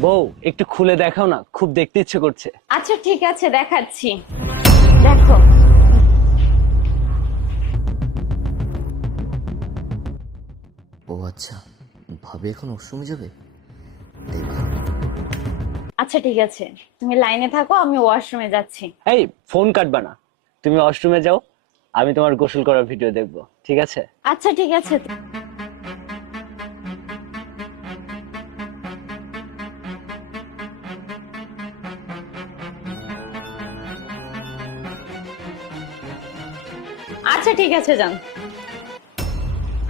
বউ একটু খুলে দেখাও না, খুব দেখতে ইচ্ছে করছে। আচ্ছা ঠিক আছে, দেখাচ্ছি। দেখো। ও আচ্ছা, ভাবি এখন ওয়াশরুমে যাবে। দেখো আচ্ছা ঠিক আছে, তুমি লাইনে থাকো, আমি ওয়াশরুমে যাচ্ছি। এই ফোন কাটবা না, তুমি ওয়াশরুমে যাও, আমি তোমার গোসল করার ভিডিও দেখবো, ঠিক আছে? আচ্ছা ঠিক আছে। আচ্ছা ঠিক আছে, যান।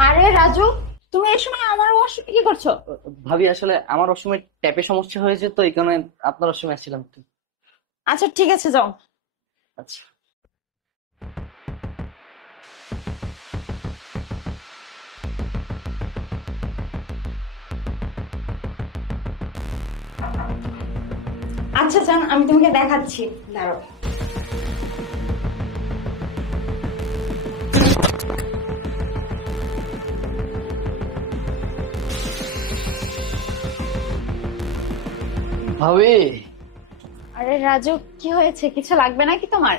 আরে রাজু, তুমি এই সময় আমার ওয়াশরুমে কি করছো? ভাবি আসলে আমার ওয়াশরুমে ট্যাপে সমস্যা হয়েছে, তো এই কারণে আপনার ওয়াশরুমে আসছিলাম একটু। আচ্ছা ঠিক আছে, যাও। আচ্ছা। আচ্ছা যান, আমি তোমাকে দেখাচ্ছি, দাঁড়াও। ভাবি, আরে রাজু, কি হয়েছে? কিছু লাগবে নাকি তোমার?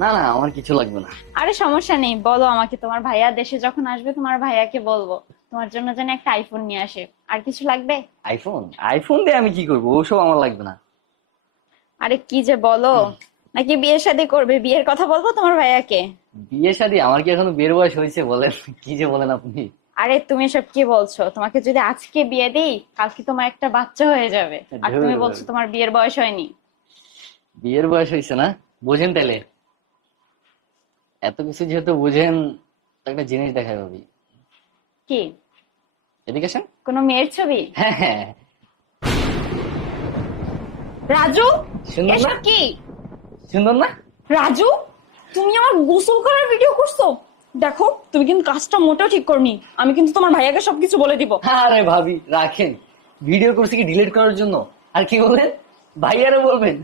না না, আমার কিছু লাগবে না। আরে সমস্যা নেই, বলো আমাকে। তোমার ভাইয়া দেশে যখন আসবে তোমার ভাইয়াকে বলবো তোমার জন্য যেন একটা আইফোন নিয়ে আসে। আর কিছু লাগবে? আইফোন? আইফোন দিয়ে আমি কি করবো? ওসব আমার লাগবে না। আরে কি যে বলো, নাকি বিয়ে শাদী করবে? বিয়ের কথা বলবো তোমার ভাইয়াকে। বিয়ে শাদী? আমার কি এখনো বিয়ের বয়স হয়েছে? বলেন, কি যে বলেন আপনি। আরে তুমি এসব কি বলছো? তোমাকে যদি আজকে বিয়ে দিই, কালকে তোমার একটা বাচ্চা হয়ে যাবে, আর তুমি বলছো তোমার বিয়ের বয়স হয়নি। বিয়ের বয়স হয়েছে না? বুঝেন তাইলে, এত কিছু যেহেতু বুঝেন, তো একটা জিনিস দেখাই ভাবি। কি? এদিকে আসেন। কোনো মেয়ের ছবি? হ্যাঁ হ্যাঁ। রাজু, সুন্দর না? এসব কি? সুন্দর না? রাজু, তুমি আমার গোসল করার ভিডিও করছো? দেখো, তুমি কিন্তু কাজটা মোটেও ঠিক করনি। আমি কিন্তু তোমার ভাইয়াকে সবকিছু বলে দিব। আরে ভাবি রাখেন, ভিডিও করছি কি ডিলিট করার জন্য? আর কি বললেন, ভাইয়ারে বলবেন?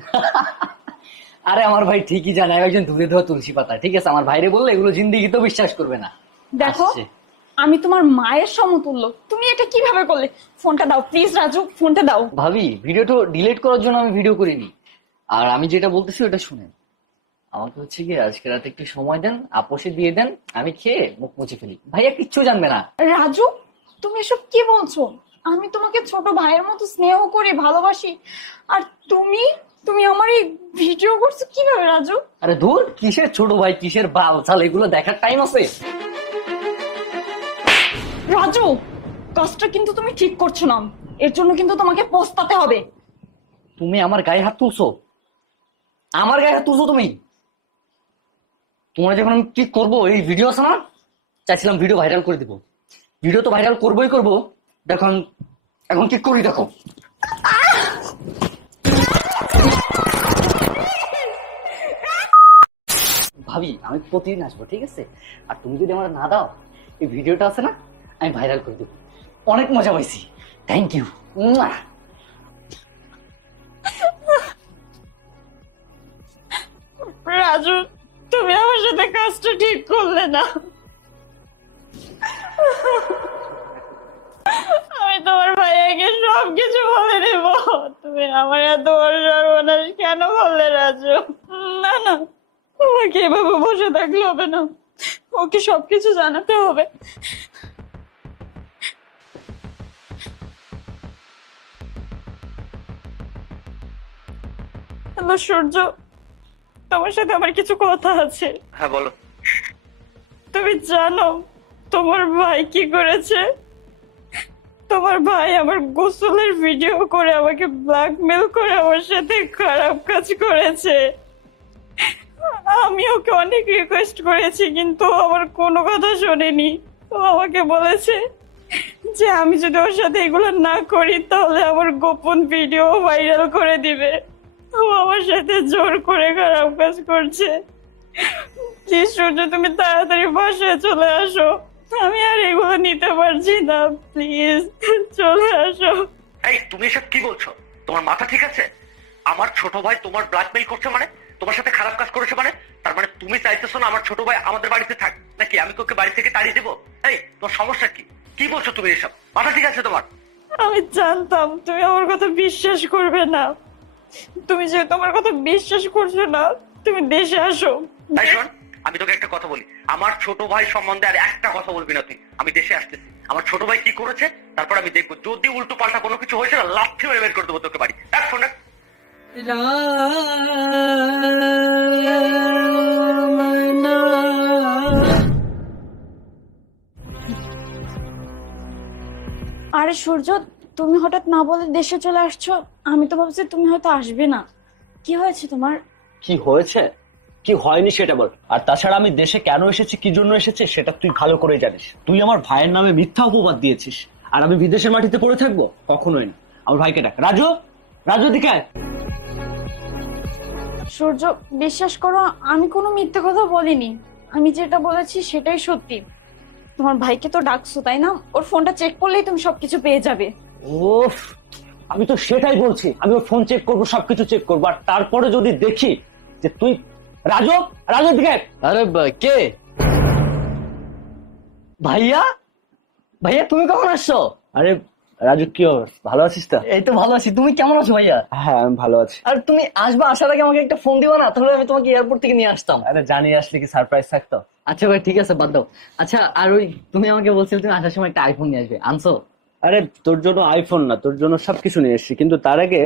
আরে আমার ভাই ঠিকই জানে আমি একজন ধুয়ে ধোয়া তুলসী পাতা, ঠিক আছে? আমার ভাইরে বললে এগুলো জিন্দেগিতেও বিশ্বাস করবে না। দেখো, আসছে। আমি তোমার মায়ের সমতুল্য, তুমি এটা কিভাবে করলে? ফোনটা দাও প্লিজ রাজু, ফোনটা দাও। ভাবি ভিডিওটা ডিলিট করার জন্য আমি ভিডিও করিনি। আর আমি যেটা বলতেছি ওটা শুনেন। আমাকে হচ্ছে কি আজকে রাতে একটু সময় দেন, আপোষে দিয়ে দেন, আমি খেয়ে মুখ মুছে ফেলি, ভাইয়া কিচ্ছু জানবে না। রাজু, তুমি এসব কি বলছো? আমি তোমাকে ছোট ভাইয়ের মতো স্নেহ করি, ভালোবাসি, আর তুমি তুমি আমার এই ভিডিও করছো কিভাবে রাজু? আরে ধুর, কিসের ছোট ভাই, কিসের বাল ছাল, এগুলো দেখার টাইম আছে? রাজু, কাজটা কিন্তু তুমি ঠিক করছো না, এর জন্য কিন্তু তোমাকে পস্তাতে হবে। তুমি আমার গায়ে হাত তুলছো? আমার গায়ে হাত তুলছো তুমি? তোমরা যখন আমি কি করবো, এই ভিডিও আছে না, চাইছিলাম ভিডিও ভাইরাল করে দিব। ভিডিও তো ভাইরাল করবোই করবো। দেখো এখন কি করি দেখো। ভাবি আমি প্রতিদিন আসবো, ঠিক আছে? আর তুমি যদি আমার না দাও, এই ভিডিওটা আছে না, আমি ভাইরাল করে দেবো। অনেক মজা পাইছি। Thank you. রাজু, তুমি আমার সাথে কাজটা ঠিক করলে না। আমি তোমার ভাইয়াকে সবকিছু বলে দেব। তুমি আমার এত বড় সর্বনাশ কেন করলে রাজু? না না, তোমাকে এভাবে বসে থাকলে হবে না, ওকে সবকিছু জানাতে হবে। হ্যালো সূর্য, তোমার সাথে আমার কিছু কথা আছে। হ্যাঁ বলো। তুমি জানো তোমার ভাই কি করেছে? তোমার ভাই আমার গোসলের ভিডিও করে আমাকে ব্ল্যাকমেল করে আমার সাথে খারাপ কাজ করেছে। আমি ওকে অনেক রিকোয়েস্ট করেছি, কিন্তু ও আমার কোনো কথা শোনেনি। ও আমাকে বলেছে যে আমি যদি ওর সাথে এগুলো না করি তাহলে আমার গোপন ভিডিও ভাইরাল করে দিবে। ও আমার সাথে জোর করে খারাপ কাজ করছে। প্লিজ সূর্য, তুমি তাড়াতাড়ি বাসায় চলে আসো, আমি আর এগুলো নিতে পারছি না, প্লিজ চলে আসো। এই তুমি এসব কি বলছো? তোমার মাথা ঠিক আছে? আমার ছোট ভাই তোমার ব্ল্যাকমেইল করছে মানে, তোমার সাথে খারাপ কাজ করেছে মানে, তার মানে তুমি চাইতেছো না আমার ছোট ভাই আমাদের বাড়িতে থাক, নাকি আমি ওকে বাড়ি থেকে তাড়িয়ে দেবো? এই তোমার সমস্যা কি? কি বলছো তুমি এসব? মাথা ঠিক আছে তোমার? আমি জানতাম তুমি আমার কথা বিশ্বাস করবে না। তুমি যেহেতু আমার কথা বিশ্বাস করছো না, তুমি দেশে আসো। তাই শোন, আমি তোকে একটা কথা বলি, আমার ছোট ভাই সম্বন্ধে আর একটা কথা বলবি না তুই। আমি দেশে আসতেছি, আমার ছোট ভাই কি করেছে তারপর আমি দেখবো। যদি উল্টো পাল্টা কোনো কিছু হয়েছে না, লাথি মেরে বের করে দেবো তোকে বাড়ি। এক ফোন রাখ। আরে সূর্য, তুমি হঠাৎ না বলে দেশে চলে আসছো। আমি তো ভাবছি তুমি হয়তো আসবে না। কি হয়েছে তোমার? কি হয়েছে কি হয়নি সেটা বল। আর তাছাড়া আমি দেশে কেন এসেছি, কি জন্য এসেছি সেটা তুই ভালো করে জানিস। তুই আমার ভাইয়ের নামে মিথ্যা অপবাদ দিয়েছিস, আর আমি বিদেশের মাটিতে পড়ে থাকবো? কখনোই না। আমার ভাইকে ডাক। রাজু, রাজু দিকে আয়। সূর্য, বিশ্বাস করো, আমি কোনো মিথ্যে কথা বলিনি। আমি যেটা বলেছি সেটাই সত্যি। তোমার ভাইকে তো ডাকছো তাই না? ওর ফোনটা চেক করলেই তুমি সবকিছু পেয়ে যাবে। ওফ, আমি তো সেটাই বলছি। আমি ওর ফোন চেক করবো, সবকিছু চেক করবো, আর তারপরে যদি দেখি যে তুই রাজু, রাজুর দিকে আয়। আরে কে? ভাইয়া, ভাইয়া তুমি কখন আসছো? আরে রাজু, কি অবস্থা? ভালো আছিস তো? এই তো ভালো আছি, তুমি কেমন আছো ভাইয়া? হ্যাঁ, আমি ভালো আছি। আর তুমি আসবা, আসার আগে আমাকে একটা ফোন দিবা না? তাহলে আমি তোমাকে এয়ারপোর্ট থেকে নিয়ে আসতাম। আরে জানি, আসলে কি সারপ্রাইজ থাকতো। আচ্ছা ভাই ঠিক আছে, বাদ দাও। আচ্ছা, আর ওই তুমি আমাকে বলছিলে তুমি আসার সময় একটা আইফোন নিয়ে আসবে, আনছো? আরে তোর জন্য আইফোন না, তোর জন্য সবকিছু নিয়ে এসেছি, কিন্তু তার আগে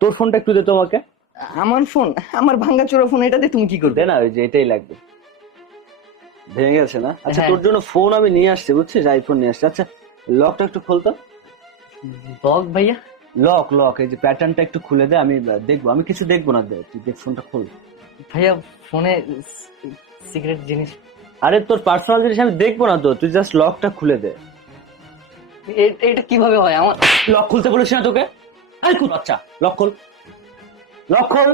তোর ফোনটা একটু দে তো আমাকে। আমার ফোন? আমার ভাঙ্গা চোরা ফোন, এটা দিয়ে তুমি কি করবে? দে না, ওই যে এটাই লাগবে। ভেঙে গেছে না? আচ্ছা, হ্যাঁ। তোর জন্য ফোন আমি নিয়ে আসছি, বুঝছিস, আইফোন নিয়ে আসছি। আচ্ছা, লকটা একটু খুলতো। বক ভাইয়া। লক লক, এই যে প্যাটার্নটা একটু খুলে দে, আমি দেখবো। আমি কিছু দেখবো না, দে তুই দেখ, ফোনটা খুল। ভাইয়া ফোনে সিক্রেট জিনিস। আরে তোর পার্সোনাল জিনিস আমি দেখবো না তো, তুই জাস্ট লকটা খুলে দে। এটা কিভাবে হয়? আমার লক খুলতে বলেছি না তোকে? আরে খুল, আচ্ছা লক খোল, লক খোল,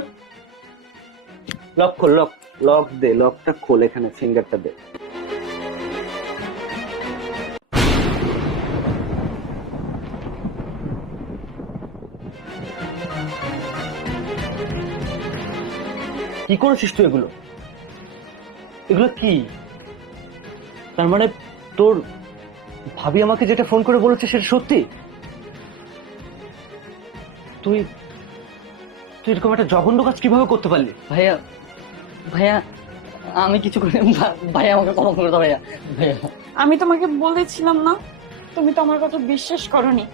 লক খোল, লক লক দে, লকটা খোল, এখানে ফিঙ্গারটা দে। কি করেছিস তুই এগুলো? এগুলো কি? তার মানে তোর ভাবি আমাকে যেটা ফোন করে বলেছে সেটা সত্যি? তুই তুই এরকম একটা জঘন্য কাজ কিভাবে করতে পারলি? ভাইয়া, ভাইয়া আমি কিছু করি। ভাইয়া আমাকে ক্ষমা করে দাও ভাইয়া। ভাইয়া আমি তোমাকে বলেছিলাম না, তুমি তো আমার কথা বিশ্বাস করোনি।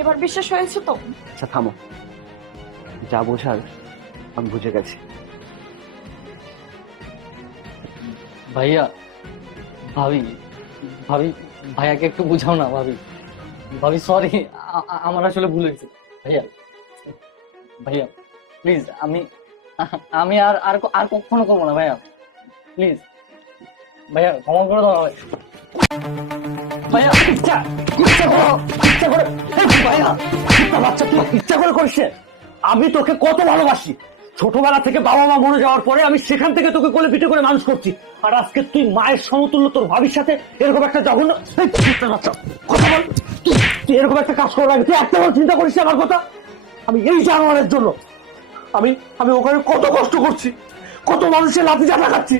এবার বিশ্বাস হয়েছে তো? আচ্ছা থামো, যা বোঝার আমি বুঝে গেছি। ভাইয়া, ভাবি, ভাবি ভাইয়াকে একটু বুঝাও না। ভাবি, ভাবি সরি, আমার আসলে ভুল হয়েছে। ভাইয়া, ভাইয়া প্লিজ, আমি আর আর আর কখনো করবো না ভাইয়া, প্লিজ ভাইয়া ক্ষমা করে দাও ভাই। ভাইয়া, ইচ্ছা করে ভাইয়া, বাচ্চা তুই ইচ্ছা করে করছে। আমি তোকে কত ভালোবাসি, ছোটবেলা থেকে বাবা মা মরে যাওয়ার পরে আমি সেখান থেকে তোকে কোলে পিঠে করে মানুষ করছি, আর আজকে তুই মায়ের সমতুল্য তোর ভাবির সাথে এরকম একটা জঘন্য কথা বল। তুই এরকম একটা কাজ করার আগে তুই একটা বার চিন্তা করিস আমার কথা? আমি এই জানোয়ারের জন্য আমি আমি ওখানে কত কষ্ট করছি, কত মানুষের লাঠি চাটা খাচ্ছি।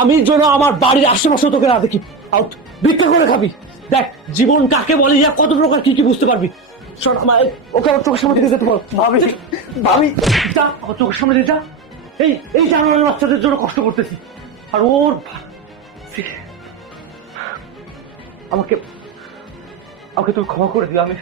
আমি যেন আমার বাড়ির আশেপাশে তোকে না দেখি। আউট, ভিক্ষা করে খাবি। দেখ জীবন কাকে বলে, যা কত প্রকার কি কি বুঝতে পারবি। শোন, আমার ওকে আমার চোখের সামনে দিকে যেতে বল। ভাবি, ভাবি যা, আমার চোখের সামনে দিয়ে যা। এই এই জানোয়ারের বাচ্চাদের জন্য কষ্ট করতেছি, আর ওর আমাকে আমাকে তুমি ক্ষমা করে দিও। আমি